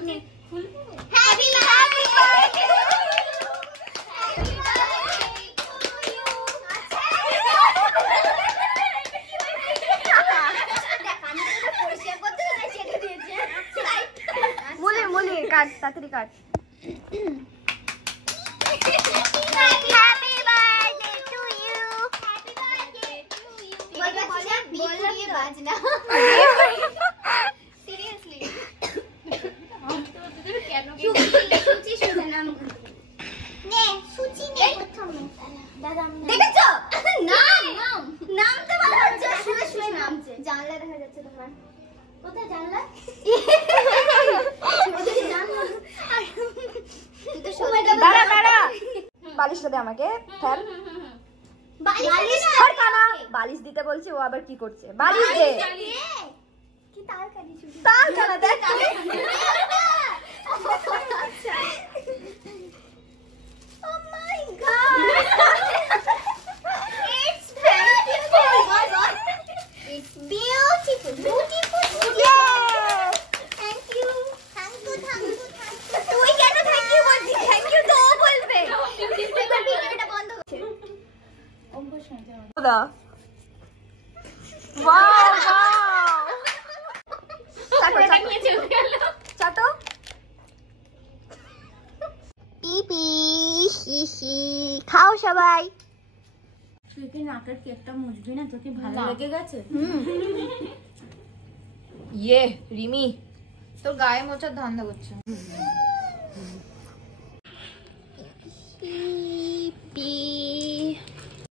Happy birthday মুলি মুলি কাট তাড়াতাড়ি কাট happy birthday to you happy birthday to you বললাম ये बाजना সিরিয়াসলি কেন সুচি শুনে নাম নে সুচি নে প্রথমে দাদা দেখেছো নাম নাম নামটা ভালো হচ্ছে শুনে শুনে নামছে জানলা দেখা যাচ্ছে তোমার কোথায় জানলা দাঁড়া দাঁড়া বালিশটা দে আমাকে ফেল বালিশ বালিশ দিতে বলছি ও আবার কি করছে বালিশ দে কি তার কাটি শুধু তার কেন দেখ Oh my god! It's beautiful! It's beautiful! Beautiful! Yes! Thank you! Thank you! Thank you! তুই কেন thank you বলছিস? Thank you তো ও বলবে! এবার ভিডিওটা বন্ধ করছে। দাদা ওয়াও চাটো পিপি হিহি খাও সবাই তুই কি নাকের কেকটা মুছবি না তোকে ভালো লেগে গেছে ইয়ে রিমি তোর গায়ে মোছার ধান্দা করছে পিপি